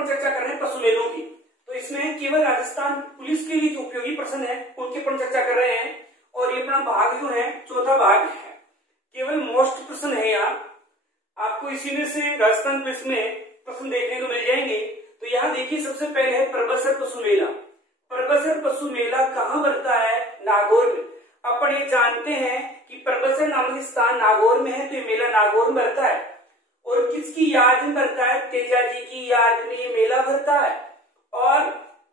अपन चर्चा कर रहे हैं पशु मेलों की। तो इसमें केवल राजस्थान पुलिस के लिए जो उपयोगी प्रश्न है उनकी अपन चर्चा कर रहे हैं, और ये अपना भाग जो है चौथा भाग है, केवल मोस्ट प्रश्न है यहाँ। आपको इसी में से राजस्थान पुलिस में प्रश्न देखने को मिल जाएंगे। तो यहाँ देखिए, सबसे पहले है परबसर पशु मेला। परबसर पशु मेला कहाँ बढ़ता है? नागौर में। अपन ये जानते हैं कि परबसर नामक स्थान नागौर में है, तो ये मेला नागौर में बढ़ता है। और किसकी याद में बढ़ता है? तेजाजी की याद में ये मेला भरता है, और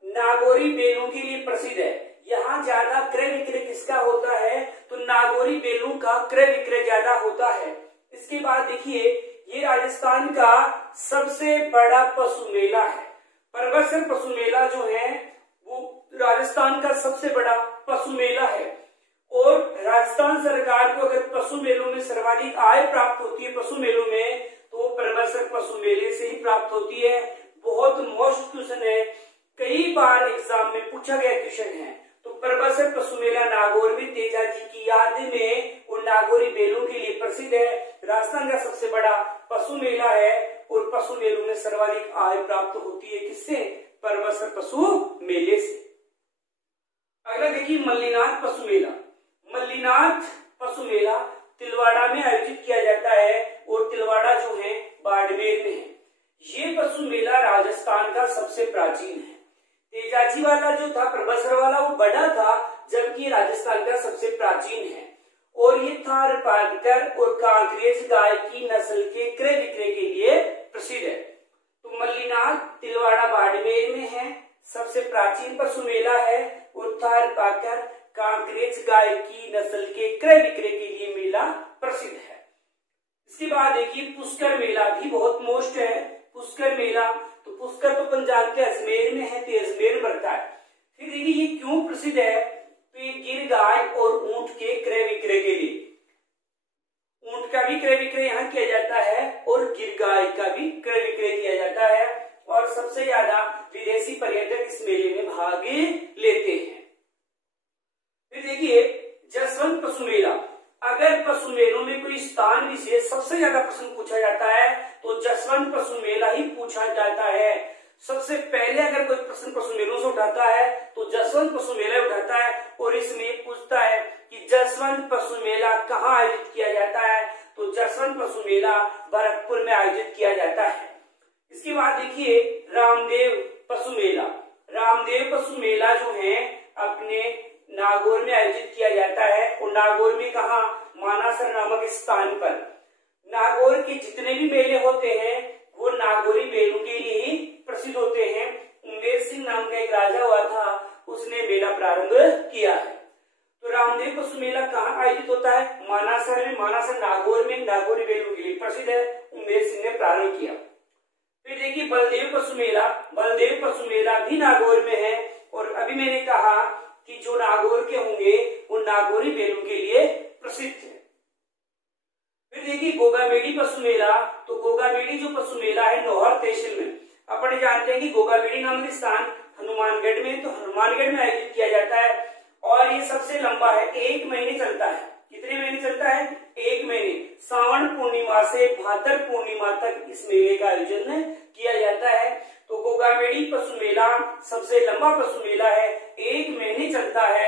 नागौरी बेलों के लिए प्रसिद्ध है। यहाँ ज्यादा क्रय विक्रय किसका होता है? तो नागौरी बेलों का क्रय विक्रय ज्यादा होता है। इसके बाद देखिए, ये राजस्थान का सबसे बड़ा पशु मेला है। परबसर पशु मेला जो है वो राजस्थान का सबसे बड़ा पशु मेला है। और राजस्थान सरकार को अगर पशु मेलों में सर्वाधिक आय प्राप्त होती है पशु मेलों में, तो वो परबसर पशु मेले से ही प्राप्त होती है। बहुत मोस्ट क्वेश्चन है, कई बार एग्जाम में पूछा गया क्वेश्चन है। तो परबसर पशु मेला नागौर में तेजाजी की याद में और नागौरी बेलों के लिए प्रसिद्ध है। राजस्थान का सबसे बड़ा पशु मेला है, और पशु मेलों में सर्वाधिक आय प्राप्त होती है किससे? परबसर पशु मेले से। अगला देखिए, मल्लीनाथ पशु मेला। मल्लीनाथ पशु मेला तिलवाड़ा में आयोजित किया जाता है, और तिलवाड़ा जो है बाड़मेर में है। ये पशु मेला राजस्थान का सबसे प्राचीन है। तेजाजी वाला जो था परबसर वाला वो बड़ा था, जबकि राजस्थान का सबसे प्राचीन है। और ये थार पालकर और कांकरेज गाय की नस्ल के क्रय विक्रय के लिए प्रसिद्ध है। तो मल्लीनाथ तिलवाड़ा बाड़मेर में है, सबसे प्राचीन पशु मेला है, और थार पाकर कांकरेज गाय की नस्ल के क्रय विक्रय के लिए मेला प्रसिद्ध है। इसके बाद देखिए, पुष्कर मेला भी बहुत मोस्ट है। पुष्कर मेला, तो पुष्कर तो पंजाब के अजमेर में है, तो अजमेर में पड़ता है। फिर देखिए, ये क्यों प्रसिद्ध है? तो ये गिर गाय और ऊंट के क्रय विक्रय के लिए, ऊंट का भी क्रय विक्रय यहाँ किया जाता है, और गिर गाय का भी क्रय विक्रय किया जाता है। और सबसे ज्यादा विदेशी पर्यटक इस मेले में भाग लेते हैं। फिर देखिए, जसवंत पशु मेला। अगर पशु मेलों में कोई स्थान विशेष सबसे ज्यादा प्रश्न पूछा जाता है तो जसवंत पशु मेला ही पूछा जाता है। सबसे पहले अगर कोई प्रश्न पशु मेलों से उठाता है तो जसवंत पशु मेला उठाता है, और इसमें पूछता है कि जसवंत पशु मेला कहाँ आयोजित किया जाता है? तो जसवंत पशु मेला भरतपुर में आयोजित किया जाता है। इसके बाद देखिए, रामदेव पशु मेला। रामदेव पशु मेला जो है अपने नागौर में आयोजित किया जाता है, और नागौर में कहा? मानासर नामक स्थान पर। नागौर के जितने भी मेले होते हैं वो नागौरी बेलों के लिए ही प्रसिद्ध होते हैं। उमेर सिंह नाम का एक राजा हुआ था, उसने मेला प्रारंभ किया है। तो रामदेव पशु मेला कहाँ आयोजित होता है? मानासर में। मानासर नागौर में नागौरी बेलों के लिए प्रसिद्ध है, उमेर सिंह ने प्रारंभ किया। फिर देखिए, बलदेव पशु मेला। बलदेव पशु मेला भी नागौर में है, और अभी मैंने कहा कि जो नागौर के होंगे वो नागौरी बेलों के लिए प्रसिद्ध है। फिर देखिए, गोगामेडी पशु मेला। तो गोगामेडी जो पशु मेला है नौहर तहसील में। अपन जानते हैं कि गोगामेडी नामक स्थान हनुमानगढ़ में, तो हनुमानगढ़ में आयोजित किया जाता है, और ये सबसे लंबा है, 1 महीने चलता है। कितने महीने चलता है? 1 महीने। श्रावण पूर्णिमा से भाद्र पूर्णिमा तक इस मेले का आयोजन किया जाता है। तो गोगामेडी पशु मेला सबसे लंबा पशु मेला है, 1 महीने चलता है,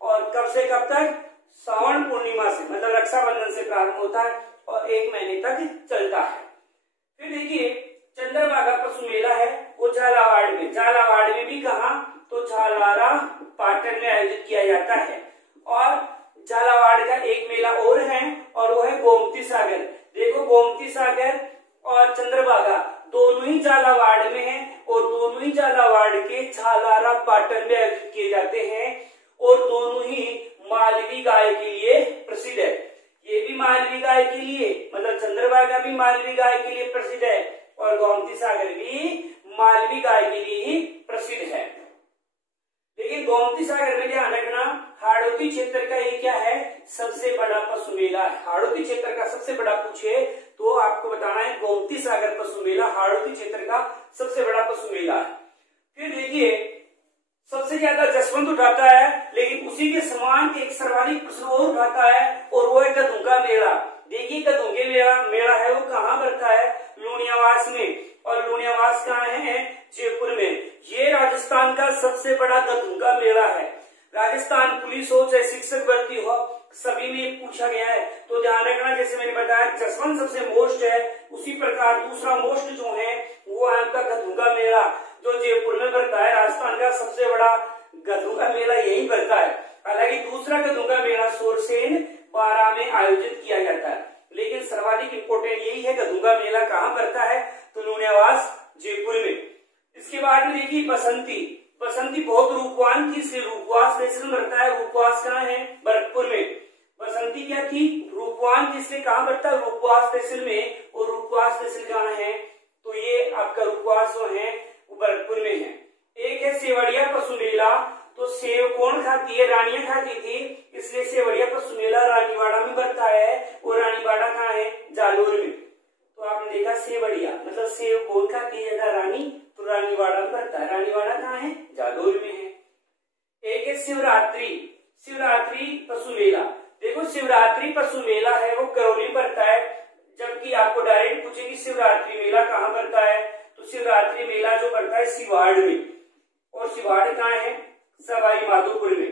और कब से कब तक? श्रावण पूर्णिमा से, मतलब रक्षाबंधन से प्रारंभ होता है और 1 महीने तक चलता है। फिर देखिए, चंद्रभागा पशु मेला है, वो झालावाड़ में। झालावाड़ में भी कहा? तो झालारा पाटन में आयोजित किया जाता है। और झालावाड़ का एक मेला और है, और वो है गोमती सागर। देखो, गोमती सागर और चंद्रभागा दोनों ही झालावाड़ में है, और दोनों ही झालावाड़ के झालारा पाटन में आयोजित किए जाते हैं, और दोनों ही मालवी गाय के लिए प्रसिद्ध है। ये भी मालवी गाय के लिए, मतलब चंद्रभागा भी मालवी गाय के लिए प्रसिद्ध है, और गोमती सागर भी मालवी गाय के लिए ही प्रसिद्ध है। लेकिन गोमती सागर में ध्यान रखना, हाड़ौती क्षेत्र का ये क्या है? सबसे बड़ा पशु मेला है। हाड़ौती क्षेत्र का सबसे बड़ा पूछे तो आपको बताना है गोमती सागर पशु मेला हाड़ौती क्षेत्र का सबसे बड़ा पशु मेला है। फिर देखिए, सबसे ज्यादा जसवंत उठाता है, लेकिन उसी के समान एक सर्वाधिक प्रश्न और उठाता है, और वो है कदुंका मेला। देखिए, कदुंके मेला है वो कहाँ बढ़ता है? लूणियावास में। और लूणियावास निवास कहाँ है? जयपुर में। ये राजस्थान का सबसे बड़ा गधुंगा मेला है। राजस्थान पुलिस हो चाहे शिक्षक भर्ती हो, सभी में पूछा गया है, तो ध्यान रखना। जैसे मैंने बताया जसवंत सबसे मोस्ट है, उसी प्रकार दूसरा मोस्ट जो है वो आपका गधुंगा मेला जो जयपुर में बढ़ता है। राजस्थान का सबसे बड़ा गधुंगा मेला यही बढ़ता है। हालांकि दूसरा गधुंगा मेला सोरसेन 12 में आयोजित किया जाता है, लेकिन सर्वाधिक इंपोर्टेंट यही है गधुंगा मेला कहाँ बढ़ता है? तो लूणियावास जयपुर में। इसके बाद में देखिए बसंती। बसंती बहुत रूपवान थी, इसलिए रूपवास तहसील बढ़ता है। रूपवास कहाँ है? भरतपुर में। बसंती क्या थी? रूपवान थी, इसलिए कहाँ बढ़ता है? रूपवास तहसील में। और रूपवास तहसील कहाँ है? तो ये आपका रूपवास जो है वो भरतपुर में है। एक है सेवड़िया पशु मेला। तो सेव कौन खाती है? रानियां खाती थी, इसलिए सेवड़िया पशु मेला रानीवाड़ा में बढ़ता है। और रानीवाड़ा कहाँ है? जालोर में। तो आपने देखा सेवड़िया मतलब सेव कौन खाती है? रानी, तो रानीवाड़ा में बढ़ता है। रानीवाड़ा कहाँ है? जालोर में है। एक है शिवरात्रि। शिवरात्रि पशु मेला। देखो शिवरात्रि पशु मेला है वो करौली पड़ता है, जबकि आपको डायरेक्ट पूछे कि शिवरात्रि मेला कहाँ पड़ता है, तो शिवरात्रि मेला जो पड़ता है सिवाड़ में। और सिवाड़ कहाँ है? सवाई माधोपुर में।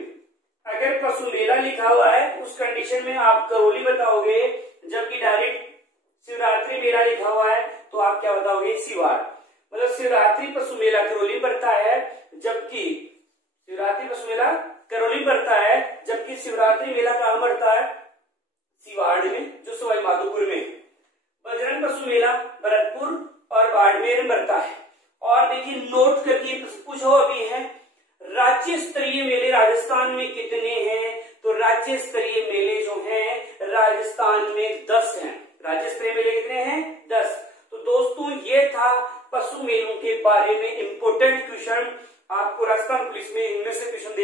अगर पशु मेला लिखा हुआ है उस कंडीशन में आप करौली बताओगे, जबकि डायरेक्ट शिवरात्रि मेला लिखा हुआ है तो आप क्या बताओगे? सिवाड़। मतलब शिवरात्रि पशु मेला करौली पड़ता है, जबकि शिवरात्रि पशु मेला करौली पड़ता है, जबकि शिवरात्रि मेला कहाँ पड़ता है? सिवाड़ में, जो सवाई माधोपुर में। बजरंग पशु मेला भरतपुर और बाड़मेर में पड़ता है। और देखिए नोट करके पूछो अभी है राज्य स्तरीय मेले राजस्थान में कितने हैं? तो राज्य स्तरीय मेले जो हैं राजस्थान में 10 हैं। राज्य स्तरीय मेले कितने हैं? 10। तो दोस्तों ये था पशु मेलों के बारे में इंपोर्टेंट क्वेश्चन। आपको राजस्थान पुलिस में इनमें से क्वेश्चन